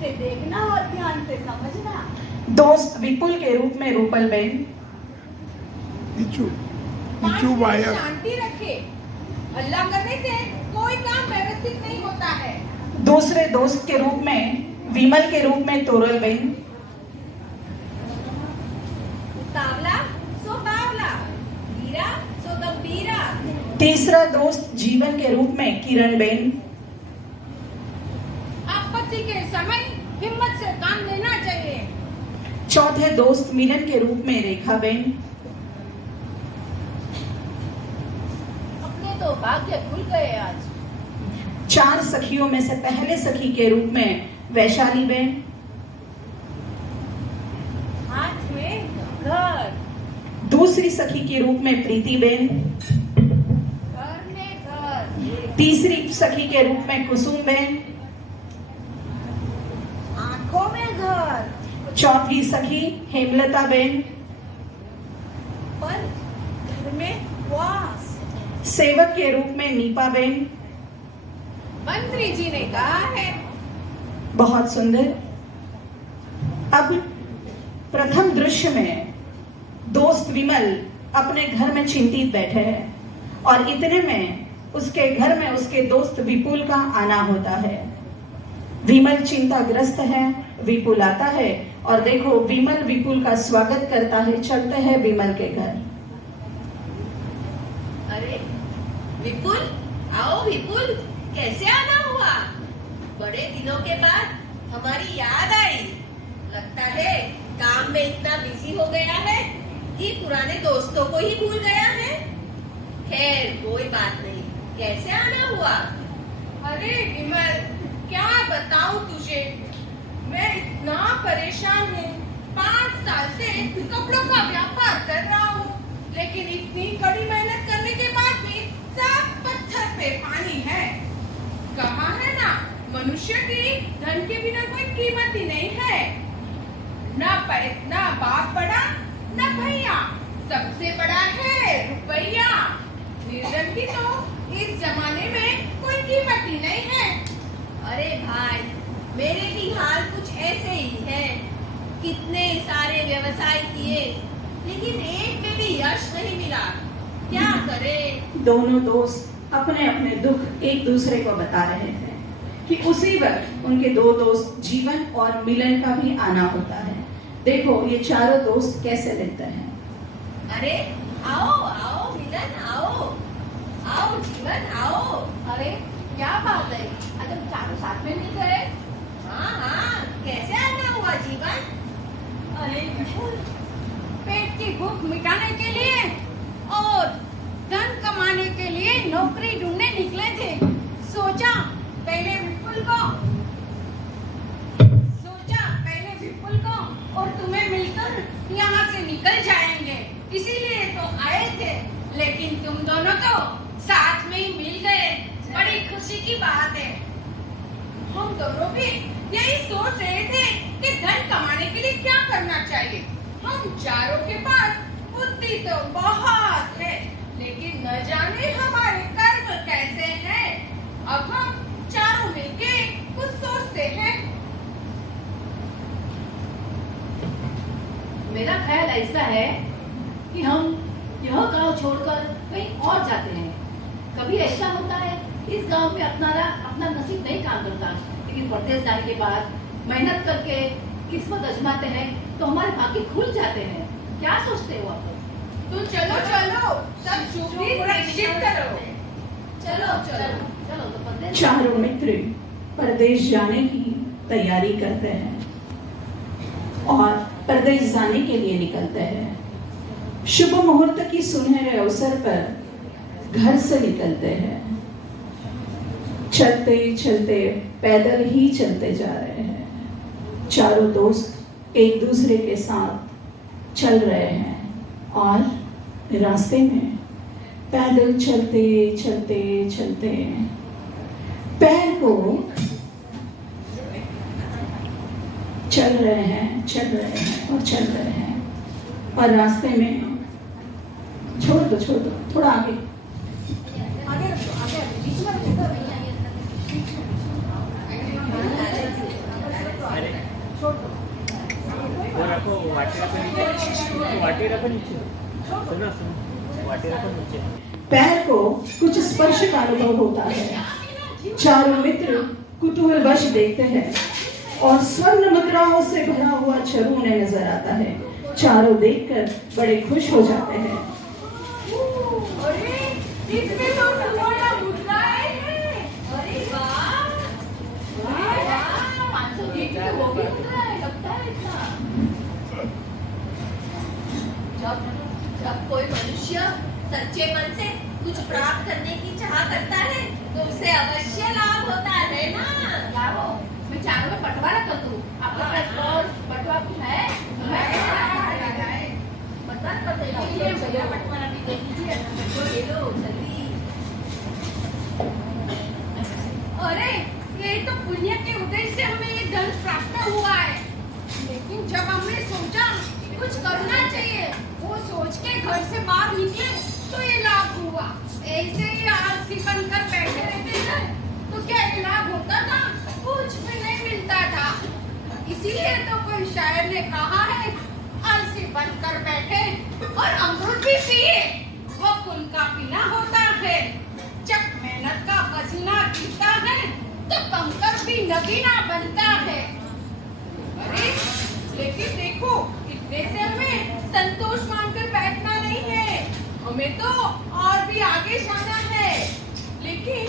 से देखना और ध्यान से समझना। दोस्त विपुल के रूप में रूपलबेन। वायर शांति रखे, हल्ला करने से कोई काम व्यवस्थित नहीं होता है। दूसरे दोस्त के रूप में विमल के रूप में तोरलबेन। तावला सो बावला, वीरा सो गंभीरा। तीसरा दोस्त जीवन के रूप में किरणबेन। आपत्ति के समय हिम्मत से काम लेना चाहिए। चौथे दोस्त मिलन के रूप में रेखाबेन। अपने तो भाग्य खुल गए आज। चार सखियों में से पहले सखी के रूप में वैशालीबेन। हाथ में घर, दूसरी सखी के रूप में प्रीतिबेन। घर में घर। तीसरी सखी के रूप में कुसुमबेन। आंखों में घर। चौथी सखी हेमलताबेन। पर घर में वास। सेवक के रूप में नीपाबेन। मंत्री जी ने कहा है। बहुत सुंदर। अब प्रथम दृश्य में दोस्त विमल अपने घर में चिंतित बैठे हैं और इतने में उसके घर में उसके दोस्त विपुल का आना होता है। विमल चिंताग्रस्त है, विपुल आता है और देखो विमल विपुल का स्वागत करता है। चलते हैं विमल के घर। अरे विपुल, आओ विपुल, कैसे आना हुआ? बड़े दिनों के बाद हमारी याद आई। लगता है काम में इतना बिजी हो गया है कि पुराने दोस्तों को ही भूल गया है। खैर कोई बात नहीं, कैसे आना हुआ? अरे विमल, क्या बताऊं तुझे, मैं इतना परेशान हूँ। 5 साल से कपड़ों का व्यापार कर रहा हूँ, लेकिन इतनी कड़ी मेहनत करने के बाद भी सब पत्थर पे पानी है। कहा है ना, मनुष्य की धन के बिना कोई कीमत ही नहीं है। ना बाप बड़ा, ना भैया, सबसे बड़ा है रुपया। निर्धन की तो इस जमाने में कोई कीमत ही नहीं है। अरे भाई, मेरे भी हाल कुछ ऐसे ही है। कितने सारे व्यवसाय किए, लेकिन एक में भी यश नहीं मिला। क्या करें? दोनों दोस्त अपने अपने दुख एक दूसरे को बता रहे थे कि उसी वक्त उनके दो दोस्त जीवन और मिलन का भी आना होता है। देखो ये चारों दोस्त कैसे लिखते हैं। अरे आओ आओ मिलन, आओ आओ जीवन, आओ। अरे क्या बात है, आज हम चारों साथ में मिल गए। हाँ हाँ, कैसे आना हुआ जीवन? अरे विपुल, पेट की भूख मिटाने के लिए और धन कमाने के लिए नौकरी ढूंढने निकले थे। सोचा पहले विपुल को और तुम्हें मिलकर यहाँ से निकल जाएंगे, इसीलिए तो आए थे। लेकिन तुम दोनों तो साथ में ही मिल गए, बड़ी खुशी की बात है। हम दोनों भी यही सोच रहे थे कि धन कमाने के लिए क्या करना चाहिए। हम चारों के पास बुद्धि तो बहुत है, लेकिन न जाने हमारे कर्म कैसे हैं। अब हम चारों मिलके कुछ सोचते हैं। मेरा ख्याल ऐसा है कि हम यह गांव छोड़कर कहीं और जाते हैं। कभी ऐसा होता है इस गांव में अपना नसीब नहीं काम करता, लेकिन परदेश जाने के बाद मेहनत करके किस्मत आजमाते हैं तो हमारे भाग्य खुल जाते हैं। क्या सोचते हो आप? तो चलो सब शुभ निश्चित करो। चलो चलो चलो तो परदेश। चारों मित्र परदेश जाने की तैयारी करते हैं और परदेश जाने के लिए निकलते हैं। शुभ मुहूर्त की सुनहरे अवसर पर घर से निकलते हैं। चलते चलते पैदल ही चलते जा रहे हैं। चारों दोस्त एक दूसरे के साथ चल रहे हैं और रास्ते में पैदल चलते चलते चलते पैर को चल रहे हैं और चल रहे हैं और रास्ते में छोड़ दो थोड़ा आगे वाटेला पण नीचे सुनो वाटेला पण नीचे पैर को कुछ स्पर्श का अनुभव होता है। चारों मित्र कुतूहलवश देखते हैं और स्वर्ण मुद्राओं से भरा हुआ चरु उन्हें नजर आता है। चारों देखकर बड़े खुश हो जाते हैं। अरे इसमें तो सुवर्ण मुद्राएं हैं। अरे वाह, वाह, वाह, 500 की तो वो भी मुद्रा है, लगता है इतना। जब कोई मनुष्य सच्चे मन से कुछ प्राप्त करने की चाह करता है तो उसे अवश्य लाभ होता है ना। लाओ, मैं चारों में बंटवारा कर दूं। आपके पास और बंटवा कुछ है? मैं बंटवारा कर देता हूँ। ये भैया बंटवारा भी दे दीजिए। ले लो जल्दी। अरे ये तो पुण्य के उदय से हमें ये धन प्राप्त हुआ है, लेकिन जब हमने सोचा कि कुछ करना चाहिए, वो सोच के घर से बाहर निकले तो ये लाभ हुआ। ऐसे ही आलसी बनकर बैठे रहते थे तो क्या ये लाभ होता था? कुछ भी नहीं मिलता था। इसीलिए तो कोई शायर ने कहा है, आलसी बनकर बैठे और अमृत भी पिए, वो खून का पीना होता है। जब मेहनत का पसीना गिरता है तो कंकर भी नगीना बनता है। अरे लेकिन देखो, इतने से हमें संतोष मानकर बैठना नहीं है, हमें तो और भी आगे जाना है। लेकिन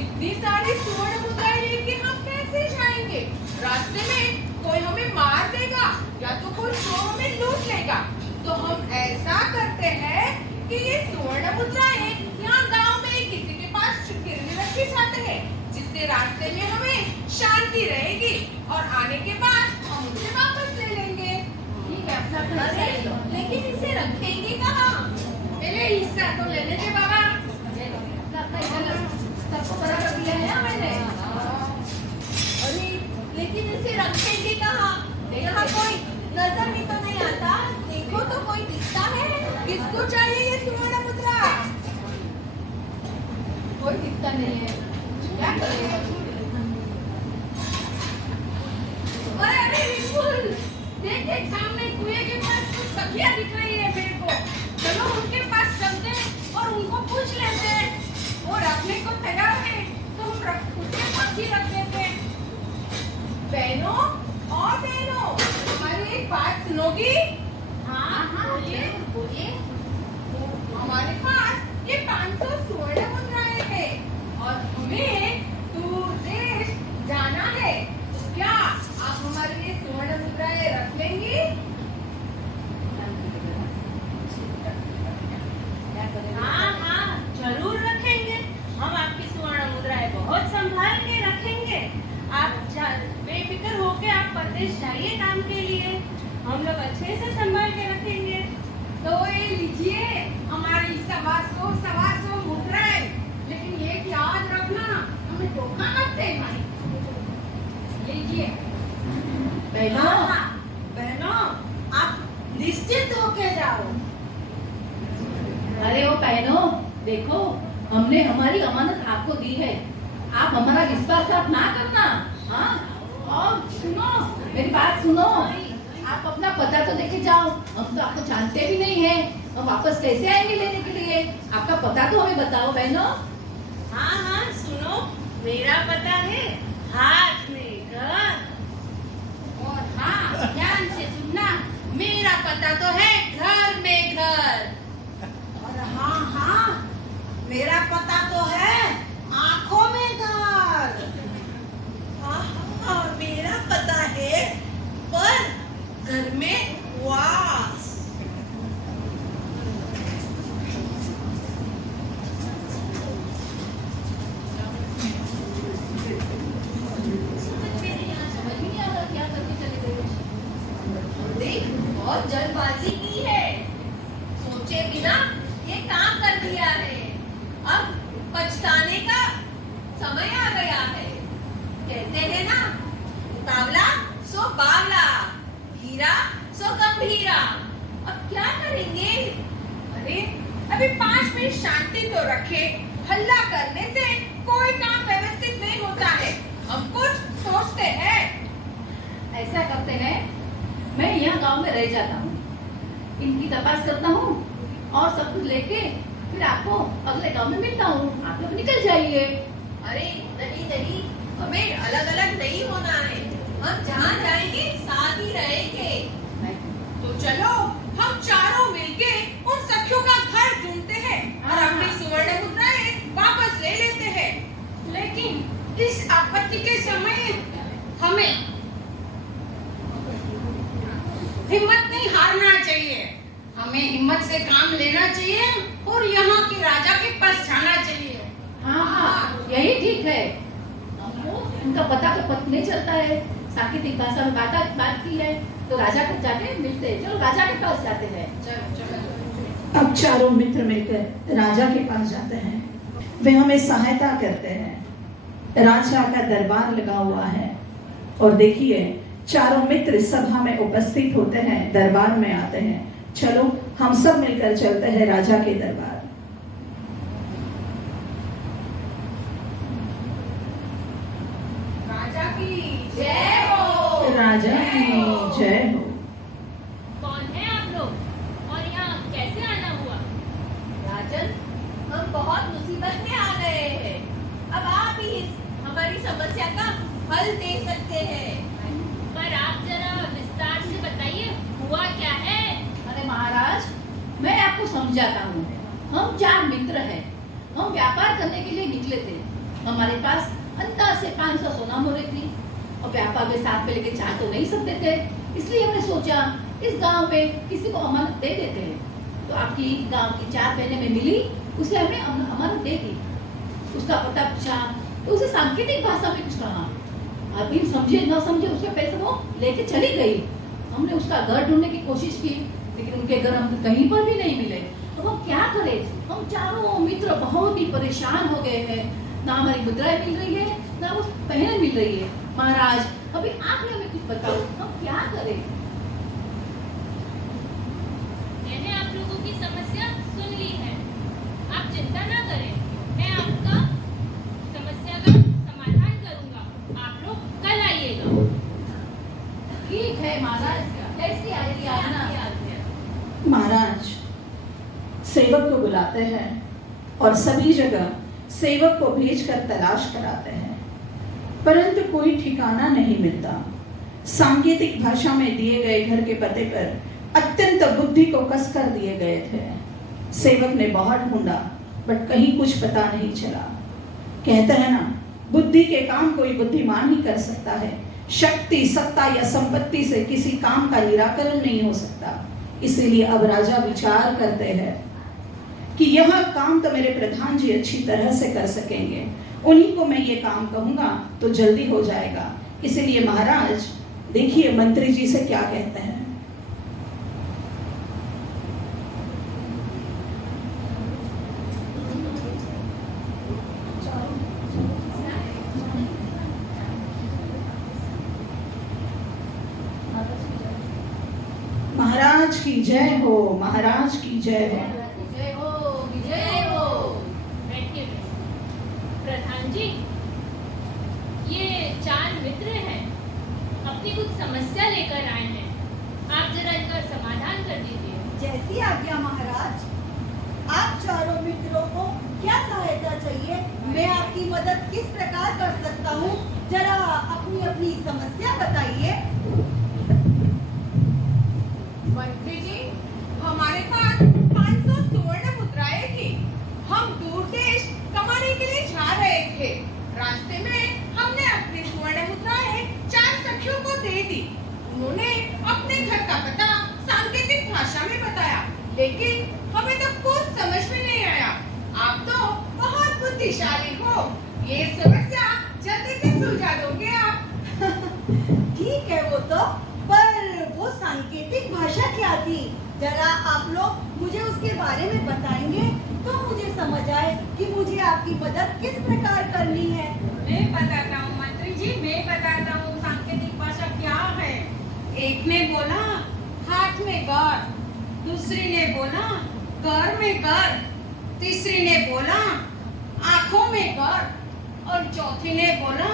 इतनी सारी सुवर्ण मुद्राएं लेके हम कैसे जाएंगे? रास्ते में कोई हमें मार देगा या तो कोई चोर हमें लूट लेगा। तो हम ऐसा करते हैं कि ये सुवर्ण मुद्राएं यहाँ गांव में किसी के पास गिरने रखी जाते हैं, जिससे रास्ते में हमें शांति रहेगी और आने के बाद हम उसे वापस ले लेंगे। ठीक है, अपना अपना अरे हिस्सा ले लो। लेकिन इसे रखेंगे कहाँ? पहले हिस्सा तो लेने दे बाबा। ले लो, अपना अपना हिस्सा लो। सबको बराबर दिया है ना मैंने। अरे लेकिन इसे रखेंगे कहाँ? यहाँ कोई नजर भी तो नहीं आता। देखो तो कोई दिखता है? किसको चाहिए ये सुवर्ण मुद्रा? कोई दिखता नहीं है। क्या करें? अरे विपुल, देख देख सामने कुएं के पास कुछ सखियां दिख रही है मेरे को। चलो उनके पास चलते हैं और उनको पूछ लेते हैं। वो रखने को तैयार है तो हम उसके पास ही रख देते हैं। बहनों और बहनों, हमारी एक बात सुनोगी? हाँ हाँ, बोलिए। बोलिए। हमारे पास ये 500 सुवर्ण मुद्राएं हैं और हमें दूर देश जाना है। क्या आप हमारी ये सुवर्ण मुद्राएं रख लेंगी? क्या करें? हाँ हाँ जरूर रखेंगे। हम आपकी सुवर्ण मुद्राएं बहुत संभाल के रखेंगे। आप बेफिक्र होके आप परदेश जाइए काम के लिए, हम लोग अच्छे से संभाल के रखेंगे। तो ये लीजिए हमारी 125 मुद्राएं, लेकिन ये याद रखना हमें धोखा मत देना। लीजिए। बहनों, बहनों आप निश्चित होके जाओ। अरे ओ बहनों, देखो हमने हमारी अमानत आपको दी है, आप हमारा विश्वासघात ना करना। हाँ, और सुनो, मेरी बात सुनो, आप अपना पता तो देके जाओ। हम तो आपको जानते भी नहीं है, हम वापस कैसे आएंगे लेने के लिए? आपका पता तो हमें बताओ बहनों। हाँ हाँ सुनो, मेरा पता है हाथ में घर। और हाँ, ध्यान से सुनना, मेरा पता तो है घर में घर। और हाँ हाँ मेरा पता तो है आंखों में घर। हाँ हाँ मेरा पता है पर घर में वास। समझ में नहीं आ रहा क्या करके चले गए। देख बहुत जल्दबाजी की है, सोचे बिना ये काम कर दिया है। अब पछताने का समय आ गया है। कहते हैं ना, उतावला सो बावला, हीरा सो गंभीरा। अब क्या करेंगे? अरे अभी 5 मिनट शांति तो रखे। हल्ला करने से कोई काम व्यवस्थित नहीं होता है। हम कुछ सोचते हैं। ऐसा करते हैं, मैं यहाँ गांव में रह जाता हूँ, इनकी तपास करता हूँ और सब कुछ लेके फिर आपको अगले गांव में मिलता हूँ। आप लोग निकल जाइए। अरे नहीं नहीं, हमें अलग अलग नहीं होना है, हम जहाँ जाएंगे साथ ही रहेंगे। तो चलो हम चारों मिलके उन सखियों का घर ढूंढते हैं और अपनी सुवर्ण मुद्राएं वापस ले लेते हैं। लेकिन इस आपत्ति के समय हमें हिम्मत नहीं हारना चाहिए, हमें हिम्मत से काम लेना चाहिए और यहाँ के राजा के पास जाना चाहिए। हाँ, यही ठीक है। हमको उनका पता तो पता नहीं चलता है, सांकेतिक भाषा में बात की है तो राजा को जाके मिलते हैं। चलो राजा के पास जाते हैं। चलो चलो। अब चारों मित्र मिलकर राजा के पास जाते हैं। वे हमें सहायता करते हैं। राजा का दरबार लगा हुआ है और देखिए चारों मित्र सभा में उपस्थित होते हैं, दरबार में आते हैं। चलो हम सब मिलकर चलते हैं राजा के दरबार। राजा की जय हो। राजा की जय हो। कौन है आप लोग और यहाँ कैसे आना हुआ? राजन, हम बहुत मुसीबत में आ गए हैं, अब आप ही हमारी समस्या का हल दे सकते हैं। पर आप जरा विस्तार से बताइए, हुआ क्या है? अरे महाराज, मैं आपको समझाता हूँ। हम 4 मित्र हैं, हम व्यापार करने के लिए निकले थे। हमारे पास अंदाज से 500 सोना मोहरे थी और व्यापार में साथ में लेके जा तो नहीं सकते थे, इसलिए हमने सोचा इस गांव में किसी को अमानत दे देते हैं। तो आपकी गांव की 4 बहनें में मिली, उसे हमने अमानत दे दी। उसका पता पूछा तो उसे सांकेतिक भाषा में कुछ कहा। अभी समझे न समझे उसके पैसे वो लेके चली गई। हमने उसका घर ढूंढने की कोशिश की लेकिन उनके घर हम कहीं पर भी नहीं मिले। तो हम क्या करें? हम चारों मित्र बहुत ही परेशान हो गए हैं। ना हमारी मुद्राएं मिल रही है, ना वो पहले मिल रही है। महाराज, अभी आप ही हमें कुछ बताओ, हम क्या करें? मैंने आप लोगों की समस्या सुन ली है, आप चिंता ना करें, मैं आपका समस्या का समाधान करूंगा। आप लोग कल आइएगा। ठीक है महाराज, कैसी आएगी आना? महाराज सेवक को बुलाते हैं और सभी जगह सेवक को भेजकर तलाश कराते हैं, परंतु कोई ठिकाना नहीं मिलता। सांकेतिक भाषा में दिए गए घर के पते पर अत्यंत बुद्धि को कसकर दिए गए थे। सेवक ने बहुत ढूंढा बट कहीं कुछ पता नहीं चला। कहते हैं ना, बुद्धि के काम कोई बुद्धिमान ही कर सकता है। शक्ति, सत्ता या संपत्ति से किसी काम का निराकरण नहीं हो सकता। इसीलिए अब राजा विचार करते हैं कि यह काम तो मेरे प्रधान जी अच्छी तरह से कर सकेंगे, उन्हीं को मैं ये काम कहूंगा तो जल्दी हो जाएगा। इसीलिए महाराज देखिए मंत्री जी से क्या कहते हैं। महाराज की जय हो, महाराज की जय हो। जय हो, विजय हो। बैठिए। प्रधान जी, ये 4 मित्र हैं, अपनी कुछ समस्या लेकर आए हैं, आप जरा इनका समाधान कर दीजिए। जैसी आज्ञा महाराज। आप चारों मित्रों को क्या सहायता चाहिए? मैं आपकी मदद किस प्रकार कर सकता हूँ? जरा अपनी अपनी समस्या बताइए। मंत्री जी, हमारे पास 500 सुवर्ण मुद्राएं थी। हम दूर देश कमाने के लिए जा रहे थे। रास्ते में हमने अपनी सुवर्ण मुद्राएं 4 सखियों को दे दी। उन्होंने अपने घर का पता सांकेतिक भाषा में बताया, लेकिन हमें तो कुछ समझ में नहीं आया। आप तो बहुत बुद्धिशाली हो, ये समस्या जल्दी से सुलझा दोगे आप। ठीक है वो तो, पर वो सांकेतिक भाषा क्या थी? जरा आप लोग मुझे उसके बारे में बताएंगे तो मुझे समझ आए कि मुझे आपकी मदद किस प्रकार करनी है। मैं बताता हूँ मंत्री जी, मैं बताता हूँ सांकेतिक भाषा क्या है। एक ने बोला हाथ में घर, दूसरी ने बोला घर में घर, तीसरी ने बोला आंखों में घर और चौथी ने बोला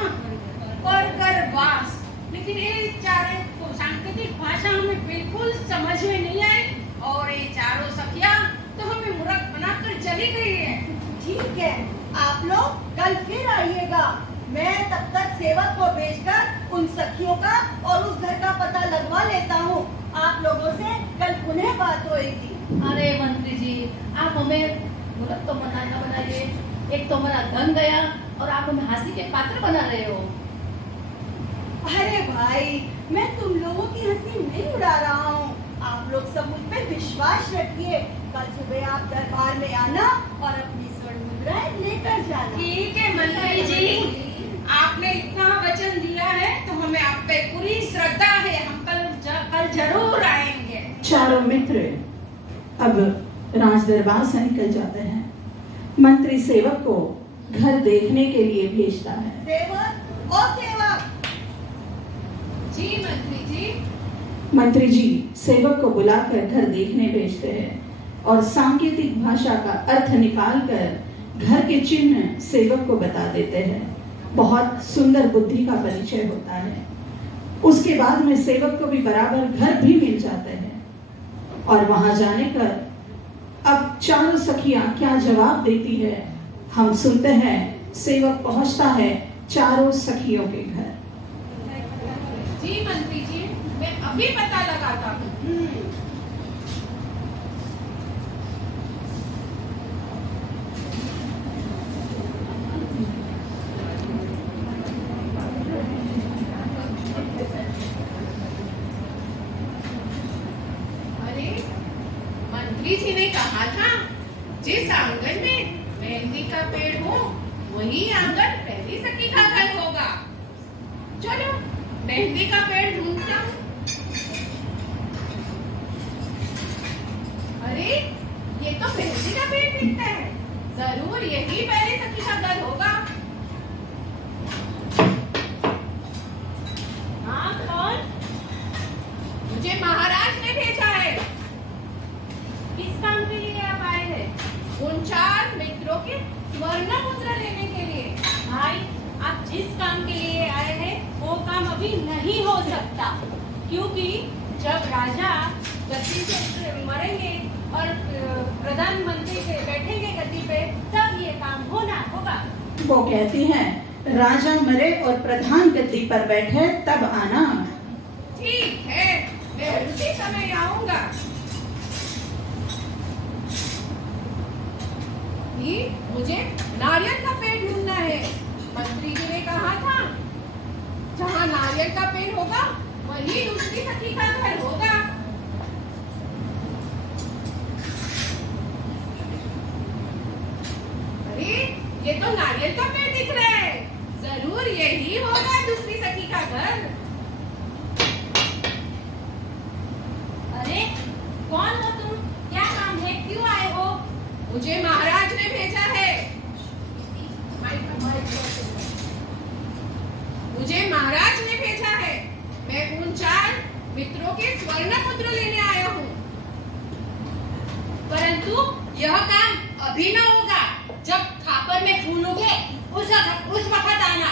पर गर्भवास। लेकिन ये चारों सांकेतिक भाषा हमें बिल्कुल समझ में नहीं आई और ये चारों सखियां तो हमें मूर्ख बनाकर चली गई है। ठीक है, आप लोग कल फिर आइएगा। मैं तब तक सेवक को भेजकर उन सखियों का और उस घर का पता लगवा लेता हूँ। आप लोगों से कल पुनः बात होगी। अरे मंत्री जी, आप हमें मूर्ख तो ना बनाइए। एक तो हमारा धन गया और आप हमें हंसी के पात्र बना रहे हो। अरे भाई, मैं तुम लोगों की हंसी नहीं उड़ा रहा हूँ। आप लोग सब मुझ पे विश्वास रखिए। कल सुबह आप दरबार में आना और अपनी स्वर्ण मुद्राएं लेकर जाना। ठीक है मंत्री जी, आपने इतना वचन दिया है तो हमें आप पे पूरी श्रद्धा है। हम कल जरूर आएंगे। चारों मित्र अब राज दरबार से निकल जाते हैं। मंत्री सेवक को घर देखने के लिए भेजता है। सेवक और सेवक। जी मंत्री जी। मंत्री जी सेवक को बुलाकर घर देखने भेजते हैं और सांकेतिक भाषा का अर्थ निकालकर घर के चिन्ह सेवक को बता देते हैं। बहुत सुंदर बुद्धि का परिचय होता है। उसके बाद में सेवक को भी बराबर घर भी मिल जाते हैं और वहां जाने पर अब चारों सखियां क्या जवाब देती है हम सुनते हैं। सेवक पहुंचता है चारों सखियों के घर। जी मंत्री जी, मैं अभी पता लगाता हूँ। अरे मंत्री जी ने कहा था जिस आंगन में मेहंदी का पेड़ हो वही आंगन पहली सखी का घर होगा। चलो मेहंदी का पेड़ ढूंढता हूँ। अरे ये तो मेहंदी का पेड़ दिखता है, जरूर यही पहली सखी का घर होगा। हाँ कौन? मुझे महाराज ने भेजा है। किस काम के लिए आप आए हैं? उन 4 मित्रों के स्वर्ण मुद्रा लेने के लिए। भाई, आप जिस काम के लिए आए हैं वो काम अभी नहीं हो सकता, क्योंकि जब राजा गद्दी से मरेंगे और प्रधानमंत्री से बैठेंगे गद्दी पे तब ये काम होना होगा। वो कहती हैं राजा मरे और प्रधान गद्दी पर बैठे तब आना। ठीक है, मैं उसी समय आऊंगा। मुझे नारियल का पेड़ ढूंढना है। मंत्री जी ने कहा था जहाँ नारियल का पेड़ होगा वही दूसरी सखी का घर होगा। अरे ये तो नारियल का पेड़ दिख रहा है, जरूर यही होगा दूसरी सखी का घर। अरे कौन हो तुम? क्या काम है? क्यों आए हो? मुझे महाराज ने भेजा है। मुझे महाराज ने भेजा है। मैं उन 4 मित्रों के स्वर्ण मुद्रा लेने आया हूँ। परंतु यह काम अभी न होगा। जब खापर में फूल उगे उस वक्त आना।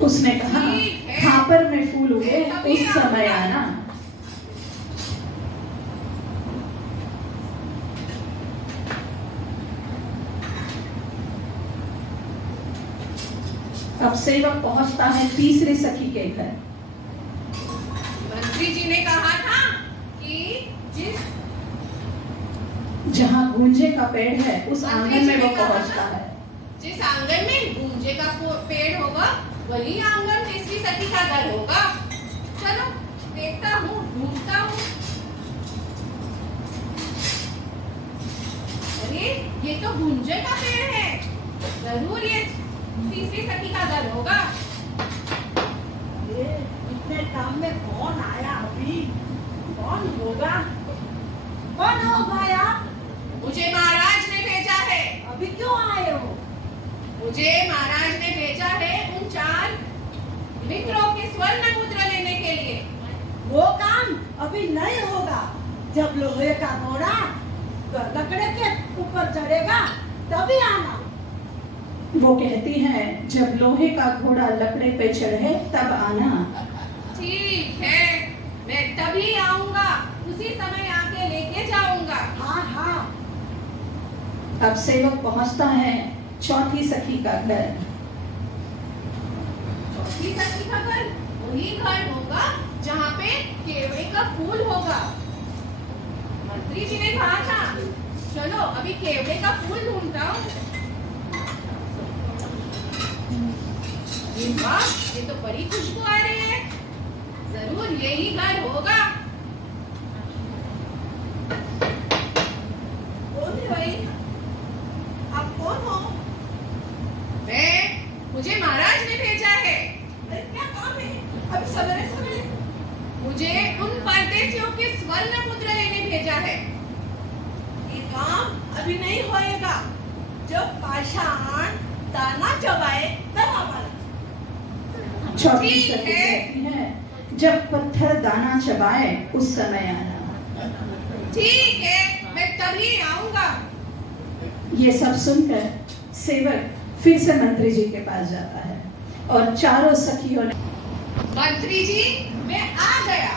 उसने कहा ठीक है। खापर में फूल उगे मैं तभी उस समय आऊंगा। आना। अब सेवक पहुंचता है तीसरे सखी के घर। मंत्री जी ने कहा था कि जहाँ गूंजे का पेड़ है उस मंत्री आंगन जी में ने वो कहा पहुंचता था, है। जिस आंगन में गूंजे का पेड़ होगा वही आंगन तीसरी सखी का घर होगा। चलो देखता हूँ, ढूंढता हूँ। अरे ये तो गूंजे का पेड़ है, जरूर ये तीसरी सखी का घर होगा। ये इतने काम में कौन आया अभी? कौन होगा? कौन हो भाई आप? मुझे महाराज ने भेजा है। अभी क्यों आए हो? मुझे महाराज ने भेजा है उन 4 मित्रों के स्वर्ण मुद्रा लेने के लिए। वो काम अभी नहीं होगा। जब लोहे का घोड़ा लकड़े के ऊपर चढ़ेगा तभी आना। वो कहती है जब लोहे का घोड़ा लकड़े पे चढ़े तब आना। ठीक है, मैं तभी आऊंगा, उसी समय आके लेके जाऊंगा। हाँ हाँ। अब सेवक पहुंचता है चौथी सखी का घर। चौथी सखी का घर वही घर होगा जहाँ पे केवड़े का फूल होगा। मंत्री जी ने कहा था, चलो अभी केवड़े का फूल ढूंढता हूँ। वाह, ये तो बड़ी खुशबू आ रही है, जरूर यही घर होगा। कौन है भाई? आप कौन हो? मुझे महाराज ने भेजा है। अरे क्या काम है? अभी सवेरे सवेरे मुझे उन परदेशियों की स्वर्ण मुद्रा लेने भेजा है। ये काम अभी नहीं होएगा, जब पाषाण दाना चबाए तब हमारा। चौथी ठीक सखी है। कहती है, जब पत्थर दाना चबाए उस समय आना। ठीक है, मैं तभी आऊंगा। ये सब सुनकर सेवक फिर से मंत्री जी के पास जाता है और चारों सखियों ने मंत्री जी, मैं आ गया।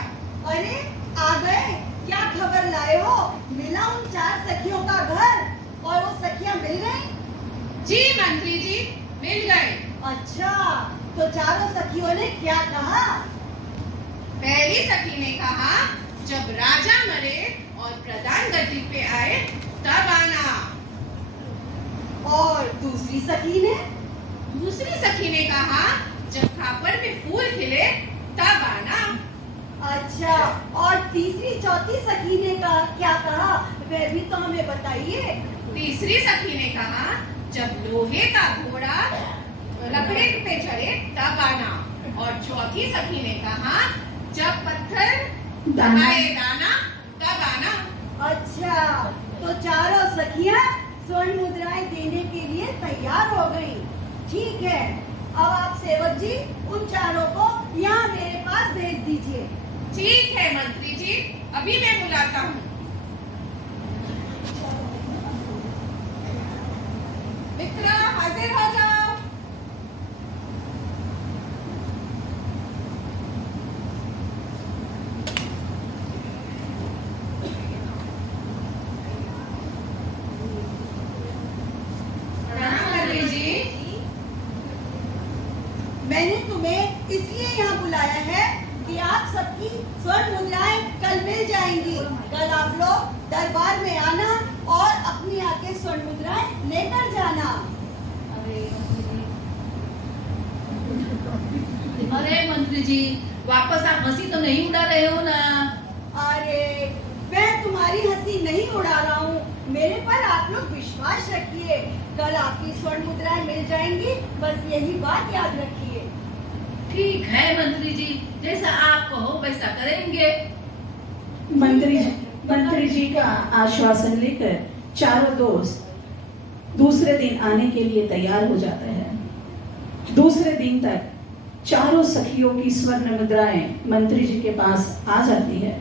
अरे आ गए, क्या खबर लाए हो? मिला उन 4 सखियों का घर और वो सखियां मिल गई? जी मंत्री जी, मिल गए। अच्छा, तो चारों सखियों ने क्या कहा? पहली सखी ने कहा, जब राजा मरे और प्रधान गद्दी पे आए तब आना। और दूसरी सखी ने? दूसरी सखी ने कहा, जब खापर में फूल खिले तब आना। अच्छा, और तीसरी चौथी सखी ने कहा क्या कहा? वह भी तो हमें बताइए। तीसरी सखी ने कहा, जब लोहे का घोड़ा लकड़ी पे चढ़े तब आना। और चौथी सखी ने कहा, जब पत्थर दहाए दाना तब आना। अच्छा, तो चारों सखियां स्वर्ण मुद्राएं देने के लिए तैयार हो गई। ठीक है, अब आप सेवक जी उन चारों को यहाँ मेरे पास भेज दीजिए। ठीक है मंत्री जी, अभी मैं बुलाता हूँ। मित्र हाजिर हो जाओ। मैंने तुम्हें इसलिए यहाँ बुलाया है कि आप सबकी स्वर्ण मुद्राएं कल मिल जाएंगी। कल आप लोग दरबार में आना और अपनी आके स्वर्ण मुद्राएं लेकर जाना। अरे मंत्री जी, वापस आप हंसी तो नहीं उड़ा रहे हो ना? अरे मैं तुम्हारी हंसी नहीं उड़ा रहा हूँ, मेरे पर आप लोग विश्वास रखिए। कल आपकी स्वर्ण मुद्राएं मिल जाएंगी, बस यही बात याद रखिए। ठीक है मंत्री जी, जैसा आप कहो वैसा करेंगे। मंत्री जी का आश्वासन लेकर चारों दोस्त दूसरे दिन आने के लिए तैयार हो जाते हैं। दूसरे दिन तक चारों सखियों की स्वर्ण मुद्राएं मंत्री जी के पास आ जाती है।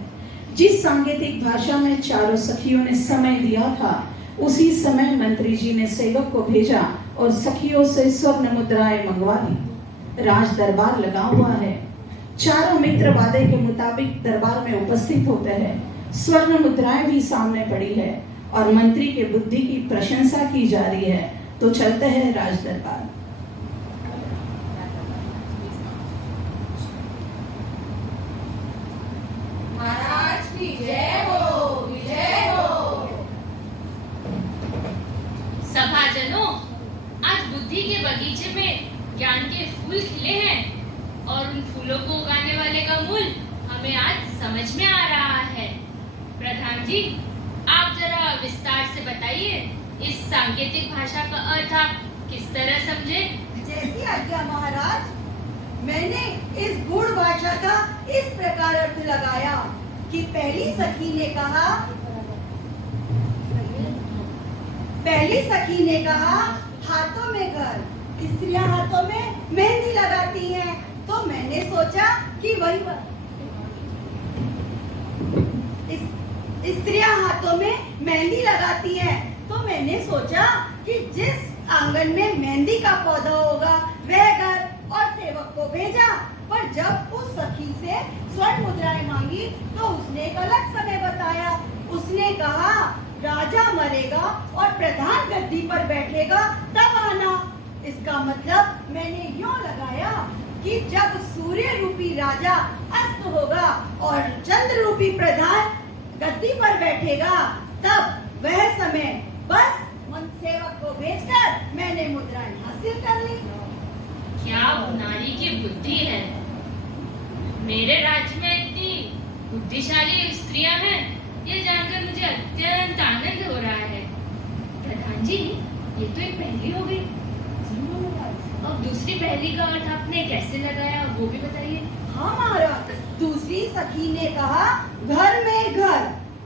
जिस सांकेतिक भाषा में चारों सखियों ने समय दिया था, उसी समय मंत्री जी ने सेवक को भेजा और सखियों से स्वर्ण मुद्राएं मंगवा ली। राज दरबार लगा हुआ है। चारों मित्र वादे के मुताबिक दरबार में उपस्थित होते हैं। स्वर्ण मुद्राएं भी सामने पड़ी है और मंत्री के बुद्धि की प्रशंसा की जा रही है। तो चलते हैं राज दरबार। महाराज की जय हो, विजय हो। सभाजनों, आज बुद्धि के बगीचे में ज्ञान के फूल खिले हैं और उन फूलों को उगाने वाले का मूल हमें आज समझ में आ रहा है। प्रधान जी, आप जरा विस्तार से बताइए, इस सांकेतिक भाषा का अर्थ आप किस तरह समझे? जैसी आज्ञा महाराज। मैंने इस गूढ़ भाषा का इस प्रकार अर्थ लगाया कि पहली सखी ने कहा हाथों में घर, स्त्रियां हाथों में मेहंदी लगाती हैं, तो मैंने सोचा कि वही स्त्रियां हाथों में मेहंदी लगाती हैं, तो मैंने सोचा कि जिस आंगन में मेहंदी का पौधा होगा वह घर, और सेवक को भेजा। पर जब उस सखी से स्वर्ण मुद्राएं मांगी मांगी तो उसने एक अलग समय बताया। उसने कहा राजा मरेगा और प्रधान गद्दी पर बैठेगा तब आना। इसका मतलब मैंने यूं लगाया कि जब सूर्य रूपी राजा अस्त होगा और चंद्र रूपी प्रधान गद्दी पर बैठेगा तब वह समय। बस मन सेवक को भेजकर मैंने मुद्राएं हासिल कर ली। क्या नारी की बुद्धि है। मेरे राज्य में इतनी बुद्धिशाली स्त्रियां हैं, ये जानकर मुझे अत्यंत आनंद हो रहा है। प्रधान जी, ये तो एक पहेली हो गई। अब दूसरी पहेली का अर्थ आपने कैसे लगाया वो भी बताइए। हाँ महाराज, दूसरी सखी ने कहा घर में घर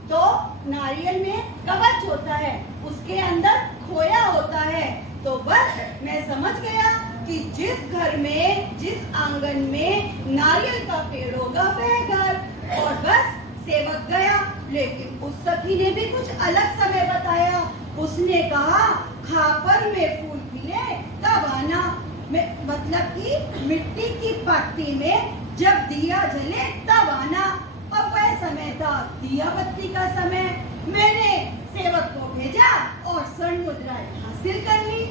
तो नारियल में कवच होता है, उसके अंदर खोया होता है। तो बस मैं समझ गया कि जिस घर में जिस आंगन में नारियल का पेड़ होगा वह घर। और बस सेवक गया। लेकिन उस सखी ने भी कुछ अलग समय बताया। उसने कहा खापर में फूल खिले तब आना। मतलब कि मिट्टी की पाटी में जब दिया जले तब आना। अब वह समय था दिया बत्ती का समय। मैंने सेवक को भेजा और स्वर्ण मुद्राएं हासिल कर ली।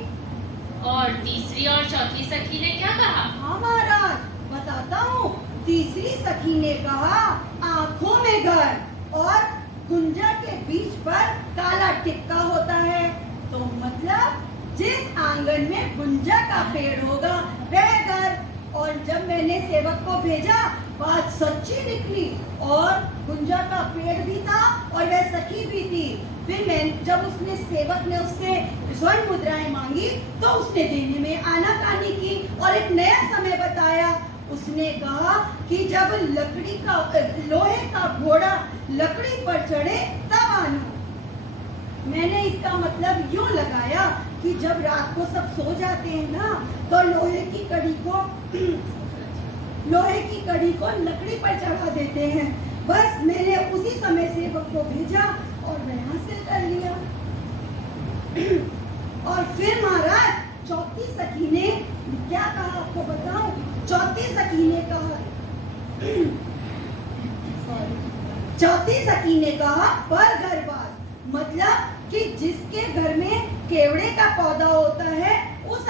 और तीसरी और चौथी सखी ने क्या कहा? हाँ महाराज, बताता हूँ। तीसरी सखी ने कहा आंखों में घर और गुंजा के बीच पर काला टिक्का होता है। तो मतलब जिस आंगन में गुंजा का पेड़ होगा वह घर। और जब मैंने सेवक को भेजा बात सच्ची निकली और गुंजा का पेड़ भी था और वह सखी भी थी। फिर मैं जब उसने सेवक ने उससे स्वर्ण मुद्राएं मांगी तो उसने देने में आनाकानी की और एक नया समय बताया। उसने कहा कि जब लकड़ी का लोहे का घोड़ा लकड़ी पर चढ़े तब आना। मैंने इसका मतलब यूं लगाया कि जब रात को सब सो जाते हैं ना तो लोहे की कड़ी को लकड़ी पर चढ़ा देते हैं। बस मैंने उसी समय सेवक को भेजा और मैं हासिल कर लिया। और फिर महाराज चौथी सखी ने क्या कहा आपको बताऊं। चौथी सखी ने कहा पर घरवास। मतलब कि जिसके घर में केवड़े का पौधा होता है उस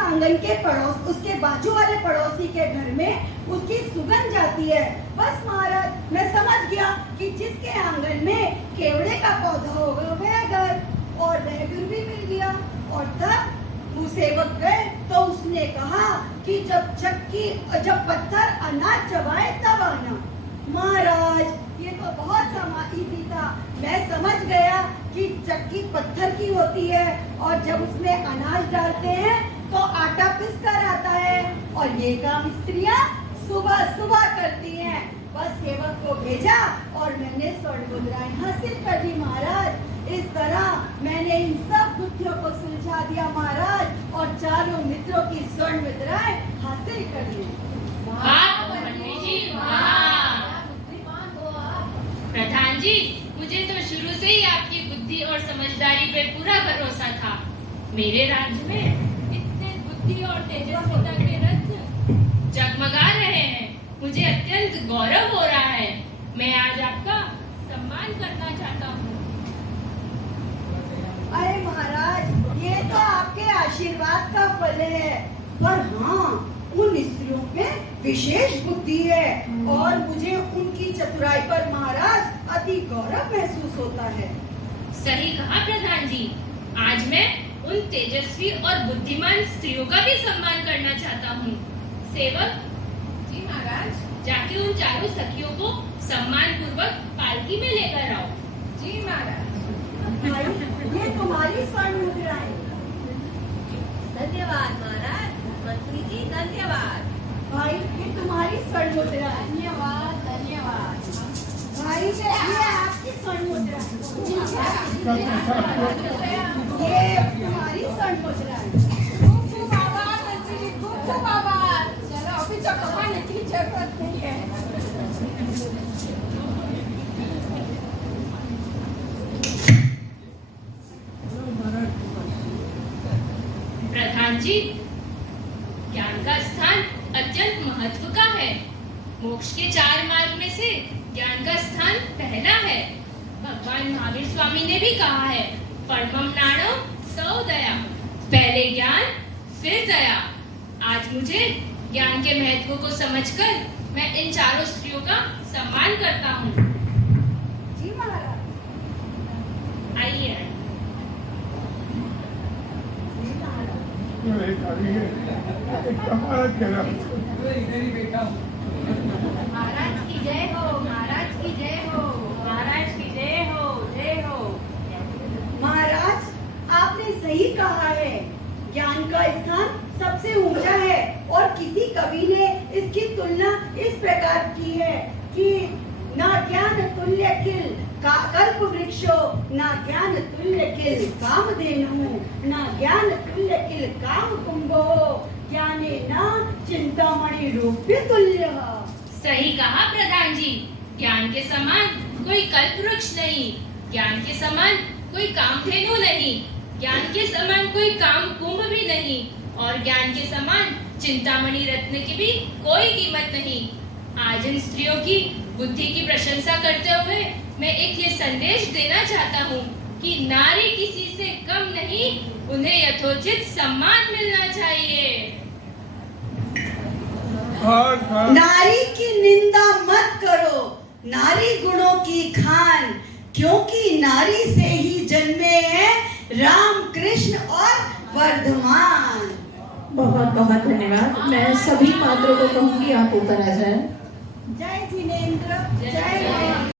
आंगन के पड़ोस उसके बाजू वाले पड़ोसी के घर में उसकी सुगंध जाती है। बस महाराज मैं समझ गया कि जिसके आंगन में केवड़े का पौधा होगा वह घर। और वह घर भी मिल गया। और तब वो सेवक गए तो उसने कहा कि जब पत्थर अनाज चबाए तब आना। महाराज ये तो बहुत इजी था। मैं समझ गया कि चक्की पत्थर की होती है और जब उसमें अनाज डालते हैं तो आटा पिस कर आता है और ये काम स्त्रियां सुबह सुबह करती हैं। बस सेवक को भेजा और मैंने स्वर्ण मुद्राएं हासिल कर दी महाराज। इस तरह मैंने इन सब बुद्धियों को सुलझा दिया महाराज और चारों मित्रों की स्वर्ण मुद्राएं हासिल कर ली। प्रधान जी, मुझे तो शुरू से ही आपकी बुद्धि और समझदारी पे पूरा भरोसा था। मेरे राज्य में इतने बुद्धि और तेजस्विता के रथ जगमगा रहे हैं। मुझे अत्यंत गौरव हो रहा है। मैं आज आपका सम्मान करना चाहता हूँ। अरे महाराज ये तो आपके आशीर्वाद का फल है। पर हाँ उन स्त्रियों में विशेष बुद्धि है और मुझे उनकी चतुराई पर महाराज अति गौरव महसूस होता है। सही कहा प्रधान जी। आज मैं उन तेजस्वी और बुद्धिमान स्त्रियों का भी सम्मान करना चाहता हूँ। सेवक जी महाराज। जाके उन चारों सखियों को सम्मान पूर्वक पालकी में लेकर आओ। जी महाराज। ये तुम्हारी स्वर्ण मुद्राएं। धन्यवाद महाराज। मंत्री जी धन्यवाद। भाई ये तुम्हारी स्वर्ण मुद्राएं। धन्यवाद धन्यवाद। भाई ये आपकी स्वर्ण मुद्राएं। ये तुम्हारी स्वर्ण मुद्राएं। खूब आभार मंत्री जी, खूब आभार। चलो अभी तो कमाने की जरूरत नहीं है। प्रधान जी, ज्ञान का स्थान अत्यंत महत्व का है। मोक्ष के 4 मार्ग में से ज्ञान का स्थान पहला है। भगवान महावीर स्वामी ने भी कहा है, परमम नाणो सौ दया, पहले ज्ञान फिर दया। आज मुझे ज्ञान के महत्व को समझकर मैं इन चारों स्त्रियों का सम्मान करता हूँ। जी महाराज। आइए महाराज की जय हो, महाराज की जय हो। महाराज की जय हो, जय हो। महाराज, आपने सही कहा है, ज्ञान का स्थान सबसे ऊंचा है और किसी कवि ने इसकी तुलना इस प्रकार की है कि ना ज्ञान तुल्य किल कल्प वृक्षो, ना ज्ञान तुल्य किल कामधेनु, ना ज्ञान तुल्य किल काम कुंभो, ज्ञाने ना चिंतामणि रूप्य तुल्य। सही कहा प्रधान जी, ज्ञान के समान कोई कल्पवृक्ष नहीं, ज्ञान के समान कोई कामधेनु नहीं, ज्ञान के समान कोई काम कुंभ भी नहीं, और ज्ञान के समान चिंतामणि रत्न की भी कोई कीमत नहीं। आज इन स्त्रियों की बुद्धि की प्रशंसा करते हुए मैं एक ये संदेश देना चाहता हूँ कि नारी किसी से कम नहीं, उन्हें यथोचित सम्मान मिलना चाहिए। नारी की निंदा मत करो, नारी गुणों की खान, क्योंकि नारी से ही जन्मे हैं राम कृष्ण और वर्धमान। बहुत बहुत धन्यवाद। मैं सभी पात्रों को कहूंगी आप ऊपर आ जाएं। जय जिनेंद्र, जय